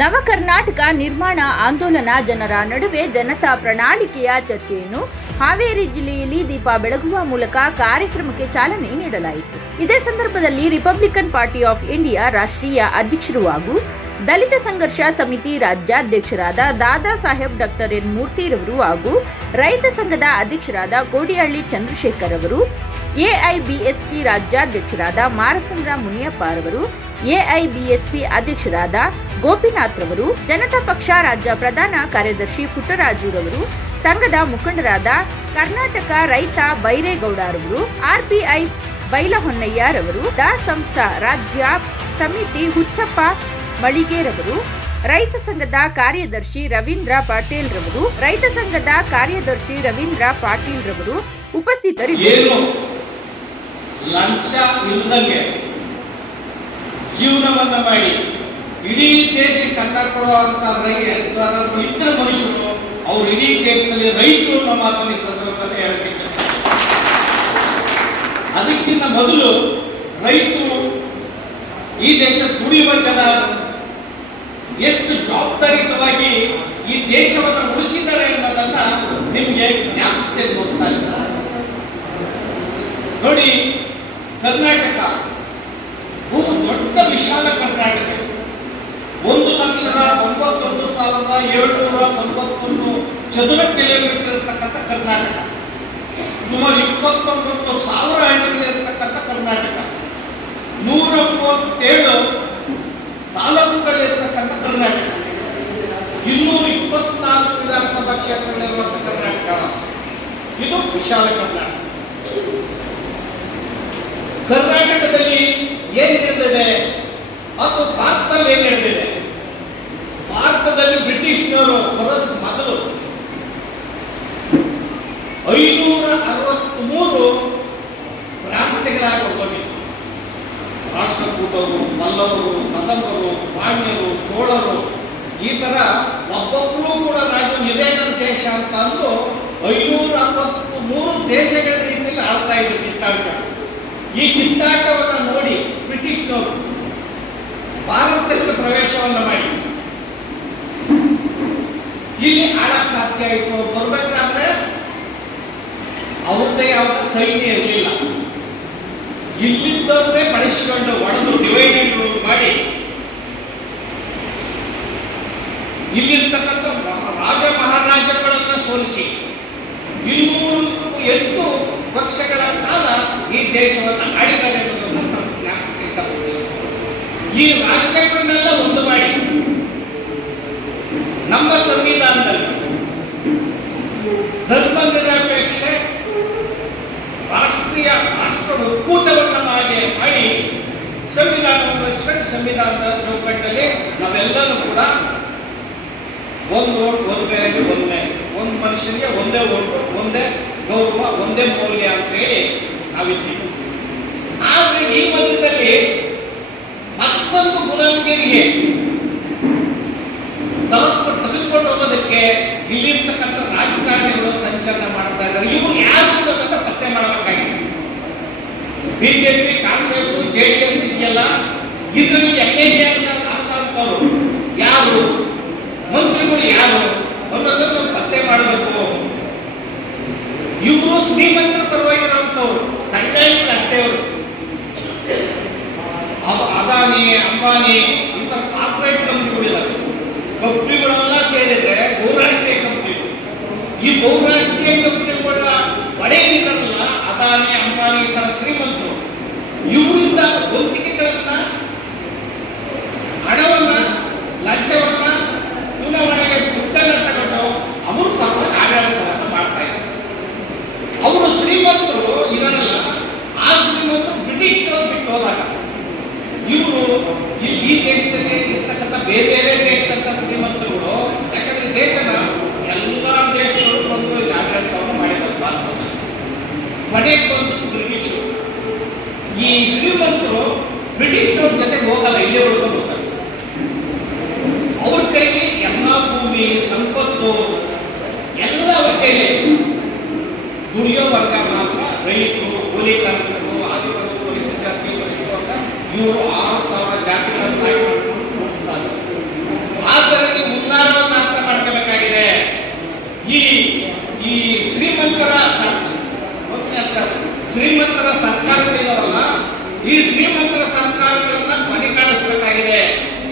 ನವ ಕರ್ನಾಟಕ ನಿರ್ಮಾಣ ಆಂದೋಲನ ಜನರ ನಡುವೆ ಜನತಾ ಪ್ರಣಾಳಿಕೆಯ ಚರ್ಚೆಯನ್ನು ಹಾವೇರಿ ಜಿಲ್ಲೆಯಲ್ಲಿ ದೀಪ ಬೆಳಗುವ ಮೂಲಕ ಕಾರ್ಯಕ್ರಮಕ್ಕೆ ಚಾಲನೆ ನೀಡಲಾಯಿತು. ಇದೇ ಸಂದರ್ಭದಲ್ಲಿ ರಿಪಬ್ಲಿಕನ್ ಪಾರ್ಟಿ ಆಫ್ ಇಂಡಿಯಾ ರಾಷ್ಟ್ರೀಯ ಅಧ್ಯಕ್ಷರು ಹಾಗೂ ದಲಿತ ಸಂಘರ್ಷ ಸಮಿತಿ ರಾಜ್ಯಾಧ್ಯಕ್ಷರಾದ ದಾದಾ ಸಾಹೇಬ್ ಡಾಕ್ಟರ್ ಎನ್ ಮೂರ್ತಿರವರು ಹಾಗೂ ರೈತ ಸಂಘದ ಅಧ್ಯಕ್ಷರಾದ ಕೋಡಿಹಳ್ಳಿ ಚಂದ್ರಶೇಖರ್ ಅವರು, ಎಐಬಿಎಸ್ಪಿ ರಾಜ್ಯಾಧ್ಯಕ್ಷರಾದ ಮಾರಸಂದ್ರ ಮುನಿಯಪ್ಪ ಅವರು ಎಐಬಿಎಸ್ಪಿ ಅಧ್ಯಕ್ಷರಾದ ಗೋಪಿನಾಥ್ ರವರು, ಜನತಾ ಪಕ್ಷ ರಾಜ್ಯ ಪ್ರಧಾನ ಕಾರ್ಯದರ್ಶಿ ಪುಟ್ಟರಾಜುರವರು, ಸಂಘದ ಮುಖಂಡರಾದ ಕರ್ನಾಟಕ ರೈತ ಬೈರೇಗೌಡರವರು ಆರ್ಪಿಐ ಬೈಲಹೊನ್ನಯ್ಯರವರು, ದಾಸಂಸ ಸಂಸ ರಾಜ್ಯ ಸಮಿತಿ ಹುಚ್ಚಪ್ಪ ಮಳಿಗೆರವರು, ರೈತ ಸಂಘದ ಕಾರ್ಯದರ್ಶಿ ರವೀಂದ್ರ ಪಾಟೀಲ್ ರವರು ರೈತ ಸಂಘದ ಕಾರ್ಯದರ್ಶಿ ರವೀಂದ್ರ ಪಾಟೀಲ್ ರವರು ಉಪಸ್ಥಿತರಿದ್ದರು ಲಂಚ ಇಲ್ಲದಂಗೆ ಜೀವನವನ್ನ ಮಾಡಿ ಇಡೀ ದೇಶಕ್ಕೆ ಅನ್ನ ಕೊಡುವಂತ ಇತರ ಮನುಷ್ಯರು, ಅವ್ರು ಇಡೀ ದೇಶದಲ್ಲಿ ರೈತರು ಈ ಸಂದರ್ಭದಲ್ಲಿ ಹೇಳಕ್ಕೆ ಅದಕ್ಕಿಂತ ಮೊದಲು ರೈತರು ಈ ದೇಶ ದುಡಿಯುವ ಜನ ಎಷ್ಟು ಜವಾಬ್ದಾರಿಯುತವಾಗಿ ಈ ದೇಶವನ್ನು ಉಳಿಸಿದ್ದಾರೆ ಅನ್ನೋದನ್ನ ನಿಮಗೆ ಜ್ಞಾಪಿಸ್ತೇನೆ ಇದ್ದೀನಿ. ನೋಡಿ, ಕರ್ನಾಟಕ, ಬಹು ದೊಡ್ಡ ವಿಶಾಲ ಕರ್ನಾಟಕ ಒಂದು ಲಕ್ಷದ ತೊಂಬತ್ತೊಂದು ಸಾವಿರದ ಏಳ್ನೂರ ತೊಂಬತ್ತೊಂದು ಚದುರ ಕಿಲೋಮೀಟರ್ ಇರ್ತಕ್ಕಂಥ ಕರ್ನಾಟಕ. ಸುಮಾರು ಇಪ್ಪತ್ತೊಂಬತ್ತು ಸಾವಿರ ಹಳ್ಳಿಗಳಿರ್ತಕ್ಕಂಥ ಕರ್ನಾಟಕ. ನೂರ ಮೂವತ್ತೇಳು ತಾಲೂಕುಗಳಿರ್ತಕ್ಕಂಥ ಕರ್ನಾಟಕ. ಇನ್ನೂರ ಇಪ್ಪತ್ನಾಲ್ಕು ವಿಧಾನಸಭಾ ಕ್ಷೇತ್ರಗಳಿರುವಂಥ ಕರ್ನಾಟಕ. ಇದು ವಿಶಾಲ ಕರ್ನಾಟಕ ಕರ್ನಾಟಕದಲ್ಲಿ ಏನ್ ನಡೆದಿದೆ ಮತ್ತು ಭಾರತದಲ್ಲಿ ಏನ್ ನಡೆದಿದೆ ಭಾರತದಲ್ಲಿ ಬ್ರಿಟಿಷ್ನವರು ಬರೋದಕ್ಕೆ ಮೊದಲು ಐನೂರ ಅರವತ್ಮೂರು ಪ್ರಾಂತ್ಯಗಳಾಗಿ ಹೋಗಿತ್ತು ಮಲ್ಲವರು ಕದಂಬರು ಪಾಂಡ್ಯರು ಚೋಳರು, ಈ ತರ ಒಬ್ಬೊಬ್ಬರು ಕೂಡ ರಾಜ್ಯ ಇದೇ ನನ್ನ ದೇಶ ಅಂತ ಅಂದು ಐನೂರ ಅರವತ್ತು ಮೂರು ದೇಶಗಳ ರೀತಿಯಲ್ಲಿ ಆಳ್ತಾ ಇದ್ರು ಕಿತ್ತಾಟ ಈ ಕಿತ್ತಾಟವನ್ನು ನೋಡಿ ಬ್ರಿಟಿಷ್ನವರು ಭಾರತಕ್ಕೆ ಪ್ರವೇಶವನ್ನು ಮಾಡಿ. ಇಲ್ಲಿ ಆಳಕ್ ಸಾಧ್ಯ ಆಯಿತು ಬರ್ಬೇಕಾದ್ರೆ ಅವ್ರದ್ದೇ ಯಾವ ಸೈನ್ಯ ಇರಲಿಲ್ಲ. ಇಲ್ಲಿದ್ದವ್ರನ್ನೇ ಬಳಸಿಕೊಂಡು ಒಡೆದು ಡಿವೈಡೆಡ್ ಮಾಡಿ. ಇಲ್ಲಿರ್ತಕ್ಕಂಥ ರಾಜ ಮಹಾರಾಜಗಳನ್ನು ಸೋಲಿಸಿ. ಇನ್ನೂರಕ್ಕೂ ಹೆಚ್ಚು ವರ್ಷಗಳ ಕಾಲ ಈ ದೇಶವನ್ನು ಆಡಿದ್ದಾರೆ ಈ ರಾಜ್ಯಗಳನ್ನೆಲ್ಲ ಒಂದು ಮಾಡಿ. ನಮ್ಮ ಸಂವಿಧಾನದಲ್ಲಿ ಧರ್ಮದ ನಿರಪೇಕ್ಷೆ ರಾಷ್ಟ್ರೀಯ ರಾಷ್ಟ್ರ ಒಕ್ಕೂಟವನ್ನು ಮಾಡಿ ಮಾಡಿ ಸಂವಿಧಾನವನ್ನು ರಚಿಸಿಕೊಂಡು ಸಂವಿಧಾನದ ಚೌಕಟ್ಟಲ್ಲಿ ನಾವೆಲ್ಲರೂ ಕೂಡ ಒಂದು ಓಟ್ ಒಂದೇ ಒಂದೇ ಒಂದು ಮನುಷ್ಯನಿಗೆ ಒಂದೇ ಓಟು, ಒಂದೇ ಗೌರವ, ಒಂದೇ ಮೌಲ್ಯ ಅಂತ ಹೇಳಿ ನಾವಿದ್ದೀವಿ. ಆದರೆ ಈ ಮಧ್ಯದಲ್ಲಿ ಮತ್ತೊಂದು ತಲುಪ ತೆಗೆದುಕೊಂಡು ಹೋಗೋದಕ್ಕೆ ಇಲ್ಲಿರ್ತಕ್ಕಂಥ ರಾಜಕಾರಣಿಗಳು ಸಂಚಲನ ಮಾಡ್ತಾ ಇದ್ದಾರೆ. ಇವರು ಯಾರು ಅಂತ ಪತ್ತೆ ಮಾಡಬೇಕಾಗಿದೆ. BJP Congress J D S ಇದೆಯಲ್ಲ, ಇದರಲ್ಲಿ ಎನ್ ಅಂತವರು ಯಾರು? ಮಂತ್ರಿಗಳು ಯಾರು? ಅನ್ನೋದನ್ನು ಪತ್ತೆ ಮಾಡಬೇಕು. ಇವರು ಶ್ರೀಮಂತರ ಪರವಾಗಿರುವಂತವ್ರು ತಂಡಗಳು ಅಷ್ಟೇ ಅವರು ಅವ- ಅದಾನಿ, ಅಂಬಾನಿ, ಇಂಥ ಕಾರ್ಪೊರೇಟ್ ಕಂಪ್ನಿಗಳಿಲ್ಲ ಕಂಪ್ನಿಗಳೆಲ್ಲ ಸೇರಿದ್ರೆ ಬಹುರಾಷ್ಟ್ರೀಯ ಕಂಪ್ನಿ ಈ ಬಹುರಾಷ್ಟ್ರೀಯ ಕಂಪ್ನಿಗಳ ಒಡೆಯರಿದಾರಲ್ಲ ಅದಾನಿ ಅಂಬಾನಿ ಈ ಥರ ಶ್ರೀಮಂತರು ಇವರಿಂದ ವಂತಿಕೆಗಳನ್ನ ಹಣವನ್ನ ಲಂಚವನ್ನ ಚುನಾವಣೆಗೆ ದುಡ್ಡನ್ನ ತಗೊಂಡು ಅವರು ಪರವಾಗಿ ಆಡಳಿತವನ್ನು ಮಾಡ್ತಾ ಇದ್ದಾರೆ ಅವರು ಶ್ರೀಮಂತರು ಇದನ್ನಲ್ಲ ಆ ಶ್ರೀಮಂತರು ಬ್ರಿಟಿಷ್ನವ್ರು ಬಿಟ್ಟು ಹೋದಾಗ ಇವರು ಈ ಈ ದೇಶದಲ್ಲಿ ಇರ್ತಕ್ಕಂಥ ಬೇರೆ ಬೇರೆ ದೇಶದಂತ ಶ್ರೀಮಂತರುಗಳು ಯಾಕಂದ್ರೆ ದೇಶನ ಎಲ್ಲ ದೇಶಗಳು ಬಂದು ಇಲ್ಲಿ ಆಡಳಿತವನ್ನು ಮಾಡಿದ್ದಾರೆ ಭಾರತದಲ್ಲಿ. ಕೊನೆಗೆ ಬಂದು ಬ್ರಿಟಿಷರು ಈ ಶ್ರೀಮಂತರು ಬ್ರಿಟಿಷ್ನವ್ರ ಜೊತೆಗೆ ಹೋಗಲ್ಲ ಇಲ್ಲೇ ಉಳ್ಕೊಂಡು ಹೋಗ್ತಾರೆ ಅವ್ರ ಕೈಗೆ ಎಲ್ಲ ಭೂಮಿ ಸಂಪತ್ತು ಎಲ್ಲ ಅವ್ರ ಕೈಲಿ ದುಡಿಯೋ ವರ್ಗ ಮಾತ್ರ ರೈತರು ಕೂಲಿ ಕಾರ್ಮಿಕರು ಆದಿವಾಸಿ ಕೂಲಿ ಜಾತಿ ಅಂತ ಇವರು ಆರು ಸಾವಿರ ಜಾತಿಗಳನ್ನು ಆಯ್ಕೆ ಮಾಡ್ಕೊಂಡು ಕೂಡಿಸ್ತಾರೆ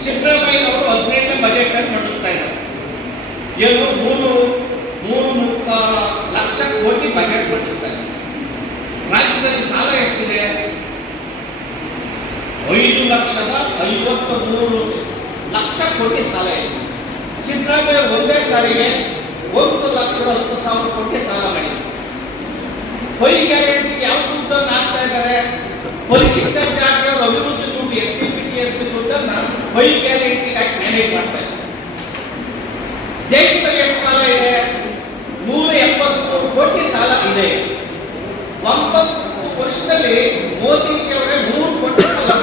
ಸಿದ್ದರಾಮಯ್ಯನವರು ಹದಿನೆಂಟನೇ ಬಜೆಟ್ ಅನ್ನು ಮಂಡಿಸ್ತಾ ಇದ್ದಾರೆ. ಏನು ಮೂರು ಮೂರು ಮುಕ್ಕಾಲ ಲಕ್ಷ ಕೋಟಿ ಬಜೆಟ್ ಮಂಡಿಸ್ತಾ ಇದ್ದಾರೆ. ರಾಜ್ಯದಲ್ಲಿ ಸಾಲ ಎಷ್ಟಿದೆ? ಐದು ಲಕ್ಷದ ಐವತ್ತ ಮೂರು ಲಕ್ಷ ಕೋಟಿ ಸಾಲ ಇದೆ. ಸಿದ್ದರಾಮಯ್ಯ ಒಂದೇ ಸಾರಿಗೆ ಒಂದು ಲಕ್ಷದ ಹತ್ತು ಸಾವಿರ ಕೋಟಿ ಸಾಲ ಮಾಡಿ. ಹೊಯ್ ಗ್ಯಾರಂಟಿಗೆ ಯಾವ ದುಡ್ಡನ್ನು ಹಾಕ್ತಾ ಇದ್ದಾರೆ? ಪರಿಶಿಷ್ಟ ಜಾತಿಯವರು ಅಭಿವೃದ್ಧಿ ದುಡ್ಡು S C P T S P ದುಡ್ಡನ್ನ ಹೊಯ್ ಗ್ಯಾರಂಟಿಗಾಗಿ ಮ್ಯಾನೇಜ್ ಮಾಡ್ತಾ ಇದ್ದಾರೆ ದೇಶದಲ್ಲಿ ಎಷ್ಟು ಸಾಲ ಇದೆ? ನೂರ ಎಪ್ಪತ್ತು ಕೋಟಿ ಸಾಲ ಇದೆ. ಒಂಬತ್ತು ವರ್ಷದಲ್ಲಿ ಮೋದಿಜಿ ಅವರೇ ನೂರು ಕೋಟಿ ಸಾಲ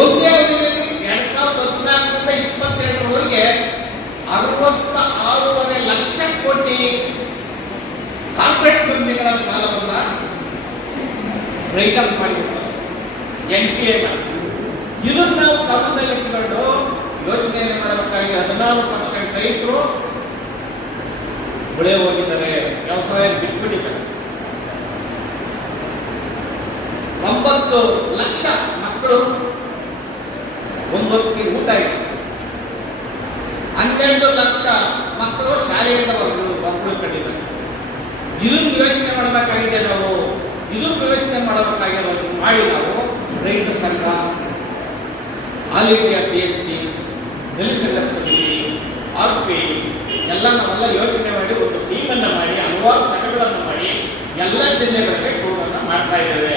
ಒಂದೇ ಅವಧಿಯಲ್ಲಿ ಎರಡ್ ಸಾವಿರದ ಹದಿನಾಲ್ಕರಿಂದ ಲಕ್ಷ ಕೋಟಿ ಕಂಪನಿಗಳ ಸಾಲವನ್ನ ಎನ್ ಪಿ ಇದನ್ನು ನಾವು ಗಮನದಲ್ಲಿಟ್ಟುಕೊಂಡು ಯೋಚನೆಯನ್ನು ಮಾಡಬೇಕಾಗಿ ಹದಿನಾರು ಪರ್ಸೆಂಟ್ ರೈತರು ಗುಳೆ ಹೋಗಿದ್ದಾರೆ, ವ್ಯವಸಾಯ ಬಿಟ್ಬಿಟ್ಟಿದ್ದಾರೆ. ಒಂಬತ್ತು ಲಕ್ಷ ಮಕ್ಕಳು ಒಂದು ಹೊತ್ತಿಗೆ ಊಟ ಇದೆ ಹನ್ನೆರಡು ಲಕ್ಷ ಮಕ್ಕಳು ಶಾಲೆಯಿಂದ ಮಕ್ಕಳು ಮಕ್ಕಳು ಕಟ್ಟಿದ್ದಾರೆ. ಇದನ್ನು ಯೋಚನೆ ಮಾಡಬೇಕಾಗಿದೆ ನಾವು ಇದನ್ನು ಯೋಚನೆ ಮಾಡಬೇಕಾಗಿದೆ ಮಾಡಿ ನಾವು ರೈತ ಸಂಘ ಆಲ್ ಇಂಡಿಯಾ ಪಿ ಪಿ ದಲಿತ ಸಂಘರ್ಷ ಸಮಿತಿ ಎಲ್ಲ ನಾವೆಲ್ಲ ಯೋಚನೆ ಮಾಡಿ, ಒಂದು ಟೀಮನ್ನು ಮಾಡಿ, ಹಲವಾರು ಸಂಘಗಳನ್ನು ಮಾಡಿ, ಎಲ್ಲ ಜಿಲ್ಲೆಗಳಿಗೆ ಟೂರನ್ನು ಮಾಡ್ತಾ ಇದ್ದೇವೆ.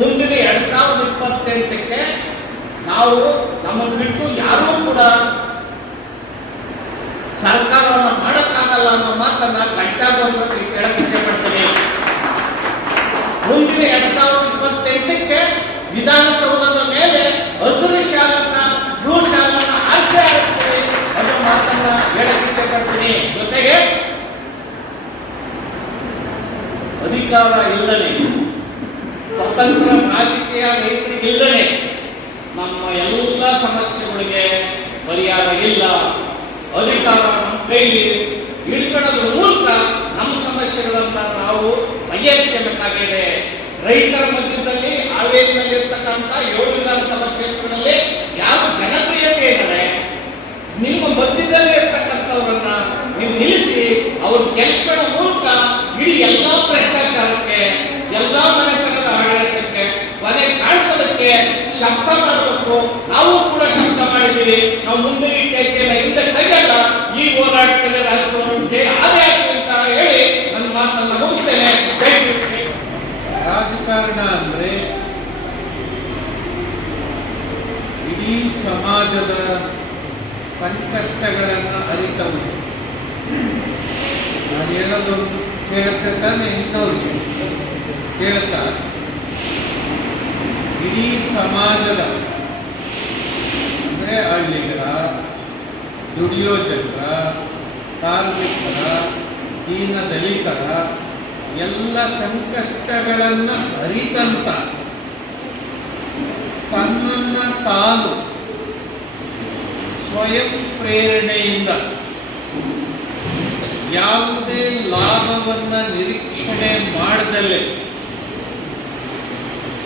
ಮುಂದಿನ ಎರಡ್ ಸಾವಿರದ ಇಪ್ಪತ್ತೆಂಟಕ್ಕೆ ನಾವು ನಮ್ಮನ್ನು ಬಿಟ್ಟು ಯಾರೂ ಕೂಡ ಸರ್ಕಾರವನ್ನು ಮಾಡಕ್ಕಾಗಲ್ಲ ಅನ್ನೋ ಮಾತನ್ನ ಘಂಟಾಘೋಷವಾಗಿ ಕೇಳಕ್ಕೆ ಇಚ್ಛೆ ಪಡ್ತೀನಿ ಮುಂದಿನ ಎರಡ್ ಸಾವಿರದ ಇಪ್ಪತ್ತೆಂಟಕ್ಕೆ ವಿಧಾನಸೌಧದ ಹಸಿರು ಶಾಲನ್ನ, ಬ್ಲೂ ಶಾಲನ್ನ ಆಸೆ ಆಡಿಸ್ತೀವಿ ಅನ್ನೋ ಮಾತನ್ನ ಹೇಳಕ್ಕೆ ಇಚ್ಛೆ ಪಡ್ತೀನಿ ಜೊತೆಗೆ ಅಧಿಕಾರ ಇಲ್ಲದೆ, ಸ್ವತಂತ್ರ ರಾಜಕೀಯ ರೈತರಿಗಿಲ್ಲದೆ ನಮ್ಮ ಎಲ್ಲ ಸಮಸ್ಯೆಗಳಿಗೆ ಪರಿಹಾರ ಇಲ್ಲ. ಅಧಿಕಾರ ನಮ್ಮ ಕೈಲಿ ಹಿಡ್ಕೊಳ್ಳೋದ್ರ ಮೂಲಕ ನಮ್ಮ ಸಮಸ್ಯೆಗಳನ್ನ ನಾವು ಬಗೆಹರಿಸಬೇಕಾಗಿದೆ ರೈತರ ಮಧ್ಯದಲ್ಲಿ ಹಾವೇರಿನಲ್ಲಿರ್ತಕ್ಕಂಥ ಏಳು ವಿಧಾನಸಭಾ ಕ್ಷೇತ್ರಗಳಲ್ಲಿ ಯಾವ ಜನಪ್ರಿಯತೆ ಇದ್ದಾರೆ ನಿಮ್ಮ ಮಧ್ಯದಲ್ಲಿ ಇರ್ತಕ್ಕಂಥವ್ರನ್ನ ನೀವು ನಿಲ್ಲಿಸಿ ಅವ್ರ ಕೆಲಸಗಳ ಮೂಲಕ ಇಡೀ ಎಲ್ಲಾ ಭ್ರಷ್ಟಾಚಾರಕ್ಕೆ, ಎಲ್ಲಾ ಮನೆತನದ ಆಡಳಿತಕ್ಕೆ ಮನೆ ಕಾಣಿಸೋದಕ್ಕೆ ಶಬ್ದ ಮಾಡಬೇಕು. ನಾವು ಕೂಡ ಶಬ್ದ ಮಾಡಿದ್ದೀವಿ. ನಾವು ಮುಂದೆ ಇಟ್ಟೇಕೆಲ್ಲ ಹಿಂದೆ ತೆಗೆಯಲ್ಲ. ಈ ಹೋರಾಟದಲ್ಲಿ ರಾಜಕೀಯ ಆದಾಯ ಅಂತ ಹೇಳಿ ನನ್ನ ಮಾತನ್ನ ಮುಗಿಸ್ತೇನೆ. ರಾಜಕಾರಣ ಅಂದ್ರೆ ಇಡೀ ಸಮಾಜದ ಸಂಕಷ್ಟಗಳನ್ನು ಅರಿತವರು. ನಾನು ಹೇಳೋದು ಕೇಳುತ್ತೆ ತಾನೇ ಇಂಥವ್ರಿಗೆ. ಕೇಳುತ್ತಾ? ಇಡೀ ಸಮಾಜದ, ಅಂದರೆ ಹಳ್ಳಿಗರ, ದುಡಿಯೋ ಜನರ, ಕಾರ್ಮಿಕರ ದೀನ ದಲಿತರ, ಎಲ್ಲ ಸಂಕಷ್ಟಗಳನ್ನು ಅರಿತಂತ. ತನ್ನನ್ನು ತಾನು ಸ್ವಯಂ ಪ್ರೇರಣೆಯಿಂದ. ಯಾವುದೇ ಲಾಭವನ್ನು ನಿರೀಕ್ಷಣೆ ಮಾಡದಲ್ಲೇ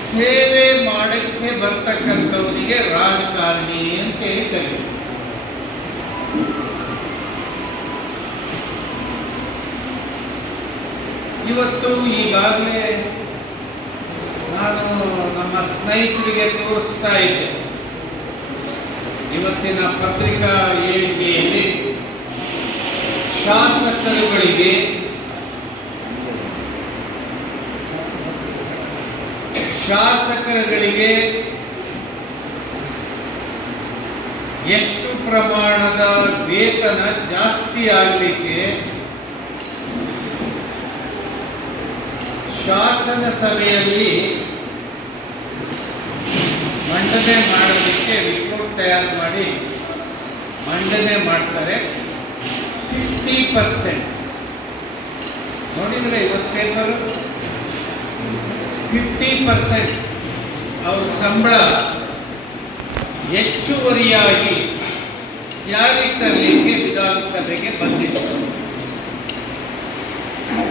ಸೇವೆ ಮಾಡಕ್ಕೆ ಬರ್ತಕ್ಕಂಥವನಿಗೆ ರಾಜಕಾರಣಿ ಅಂತ ಹೇಳ್ತಾರೆ ಇವತ್ತು ಈಗಾಗಲೇ ನಾನು ನಮ್ಮ ಸ್ನೇಹಿತರಿಗೆ ತೋರಿಸ್ತಾ ಇದ್ದೆ. ಇವತ್ತಿನ ಪತ್ರಿಕಾ ಹೇಳಿಕೆಯಲ್ಲಿ ಶಾಸಕರುಗಳಿಗೆ ಶಾಸಕರುಗಳಿಗೆ ಎಷ್ಟು ಪ್ರಮಾಣದ ವೇತನ ಜಾಸ್ತಿ ಆಗಲಿಕ್ಕೆ ಶಾಸನ ಸಭೆಯಲ್ಲಿ ಮಂಡನೆ ಮಾಡಲಿಕ್ಕೆ ತಯಾರು ಮಾಡಿ ಮಂಡನೆ ಮಾಡ್ತಾರೆ ಫಿಫ್ಟಿ ಪರ್ಸೆಂಟ್ ನೋಡಿದ್ರೆ ಇವತ್ತು ಪೇಪರು ಫಿಫ್ಟಿ ಪರ್ಸೆಂಟ್ ಅವ್ರ ಸಂಬಳ ಹೆಚ್ಚುವರಿಯಾಗಿ ಜಾರಿ ತರಲಿಕ್ಕೆ ವಿಧಾನಸಭೆಗೆ ಬಂದಿತ್ತು.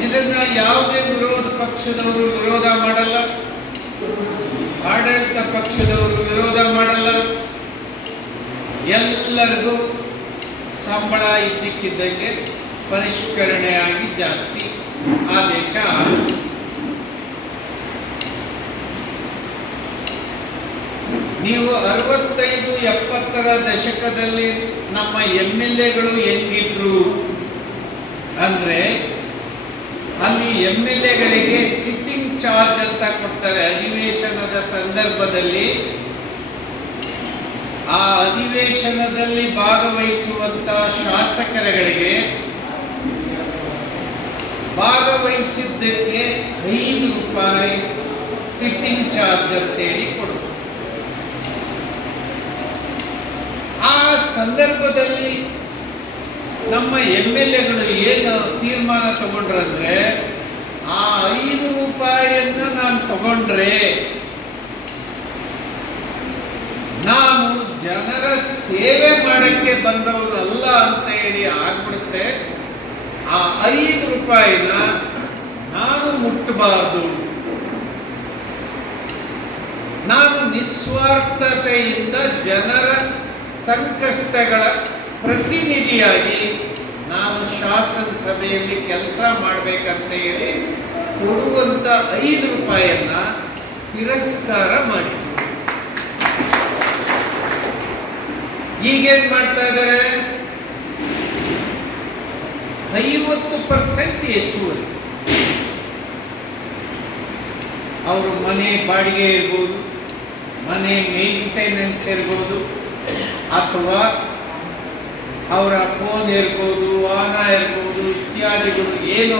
ಇದನ್ನ ಯಾವುದೇ ವಿರೋಧ ಪಕ್ಷದವರು ವಿರೋಧ ಮಾಡಲ್ಲ. ಆಡಳಿತ ಪಕ್ಷದವರು ವಿರೋಧ ಮಾಡಲ್ಲ. ಎಲ್ಲರಿಗೂ ಸಂಬಳ ಇದ್ದಕ್ಕಿದ್ದಂಗೆ ಪರಿಷ್ಕರಣೆಯಾಗಿ ಜಾಸ್ತಿ ಆದೇಶ ದೇಶ ನೀವು ಅರವತ್ತೈದು ಎಪ್ಪತ್ತರ ದಶಕದಲ್ಲಿ ನಮ್ಮ ಎಂ ಎಲ್ ಎಗಳು ಹೆಂಗಿದ್ರು ಅಂದ್ರೆ ಅಲ್ಲಿ ಎಂ ಎಲ್ ಎಗಳಿಗೆ ಸಿಟ್ಟಿಂಗ್ ಚಾರ್ಜ್ ಅಂತ ಕೊಡ್ತಾರೆ ಅಧಿವೇಶನದ ಸಂದರ್ಭದಲ್ಲಿ. ಆ ಅಧಿವೇಶನದಲ್ಲಿ ಭಾಗವಹಿಸುವಂತ ಶಾಸಕರುಗಳಿಗೆ ಭಾಗವಹಿಸಿದ್ದಕ್ಕೆ ಐದು ರೂಪಾಯಿ ಸಿಟ್ಟಿಂಗ್ ಚಾರ್ಜ್ ಅಂತೇಳಿ ಕೊಡು ಆ ಸಂದರ್ಭದಲ್ಲಿ ನಮ್ಮ ಎಂ ಎಲ್ ಎಗಳು ಏನು ತೀರ್ಮಾನ ತಗೊಂಡ್ರಂದ್ರೆ, ಆ ಐದು ರೂಪಾಯಿಯನ್ನು ನಾನು ತಗೊಂಡ್ರೆ ನಾನು ಜನರ ಸೇವೆ ಮಾಡಕ್ಕೆ ಬಂದವರು ಅಲ್ಲ ಅಂತ ಹೇಳಿ ಆಗ್ಬಿಡುತ್ತೆ. ಆ ಐದು ರೂಪಾಯಿನ ನಾನು ಮುಟ್ಟಬಾರ್ದು. ನಾನು ನಿಸ್ವಾರ್ಥತೆಯಿಂದ ಜನರ ಸಂಕಷ್ಟಗಳ ಪ್ರತಿನಿಧಿಯಾಗಿ ನಾನು ಶಾಸನ ಸಭೆಯಲ್ಲಿ ಕೆಲಸ ಮಾಡಬೇಕಂತ ಹೇಳಿ ಕೊಡುವಂತ ಐದು ರೂಪಾಯಿಯನ್ನ ತಿರಸ್ಕಾರ ಮಾಡಿ. ಈಗೇನ್ ಮಾಡ್ತಾ ಇದ್ದಾರೆ? ಐವತ್ತು ಪರ್ಸೆಂಟ್ ಹೆಚ್ಚುವರಿ. ಅವರು ಮನೆ ಬಾಡಿಗೆ ಇರ್ಬೋದು, ಮನೆ ಮೇಂಟೆನೆನ್ಸ್ ಇರ್ಬೋದು, ಅಥವಾ ಅವರ ಫೋನ್ ಇರ್ಬೋದು, ವಾಹನ ಇರ್ಬೋದು, ಇತ್ಯಾದಿಗಳು ಏನು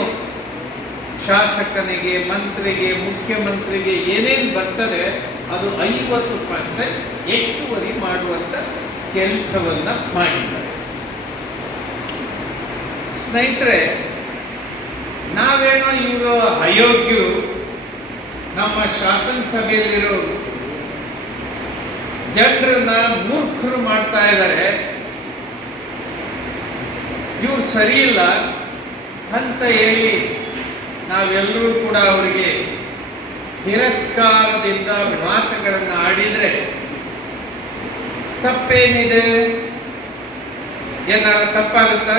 ಶಾಸಕನಿಗೆ, ಮಂತ್ರಿಗೆ, ಮುಖ್ಯಮಂತ್ರಿಗೆ ಏನೇನು ಬರ್ತದೆ, ಅದು ಐವತ್ತು ಪರ್ಸೆಂಟ್ ಹೆಚ್ಚುವರಿ ಮಾಡುವಂತ ಕೆಲಸವನ್ನ ಮಾಡಿದ್ದಾರೆ ಸ್ನೇಹಿತರೆ, ನಾವೇನೋ ಇವರು ಅಯೋಗ್ಯರು, ನಮ್ಮ ಶಾಸನ ಸಭೆಯಲ್ಲಿರೋ ಜನರನ್ನ ಮೂರ್ಖರು ಮಾಡ್ತಾ ಇದ್ದಾರೆ ಇವ್ರು ಸರಿಯಿಲ್ಲ ಅಂತ ಹೇಳಿ ನಾವೆಲ್ಲರೂ ಕೂಡ ಅವರಿಗೆ ತಿರಸ್ಕಾರದಿಂದ ಮಾತುಗಳನ್ನು ಆಡಿದ್ರೆ ತಪ್ಪೇನಿದೆ? ಏನಾರ ತಪ್ಪಾಗುತ್ತಾ?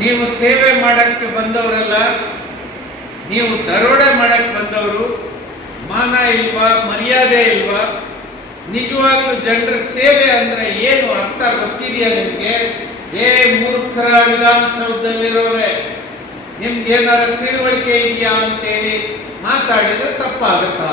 ನೀವು ಸೇವೆ ಮಾಡಕ್ಕೆ ಬಂದವರಲ್ಲ, ನೀವು ದರೋಡೆ ಮಾಡಕ್ಕೆ ಬಂದವರು, ಮಾನ ಇಲ್ವಾ, ಮರ್ಯಾದೆ ಇಲ್ವಾ? ನಿಜವಾಗ್ಲೂ ಜನರ ಸೇವೆ ಅಂದ್ರೆ ಏನು ಅರ್ಥ ಗೊತ್ತಿದೆಯಾ ನಿಮ್ಗೆ? ಏ ಮೂರ್ಖರ ವಿಧಾನಸೌಧದಲ್ಲಿರೋರೆ, ನಿಮ್ಗೆ ಏನಾರ ತಿಳುವಳಿಕೆ ಇದೆಯಾ ಅಂತೇಳಿ ಮಾತಾಡಿದ್ರೆ ತಪ್ಪಾಗುತ್ತಾ?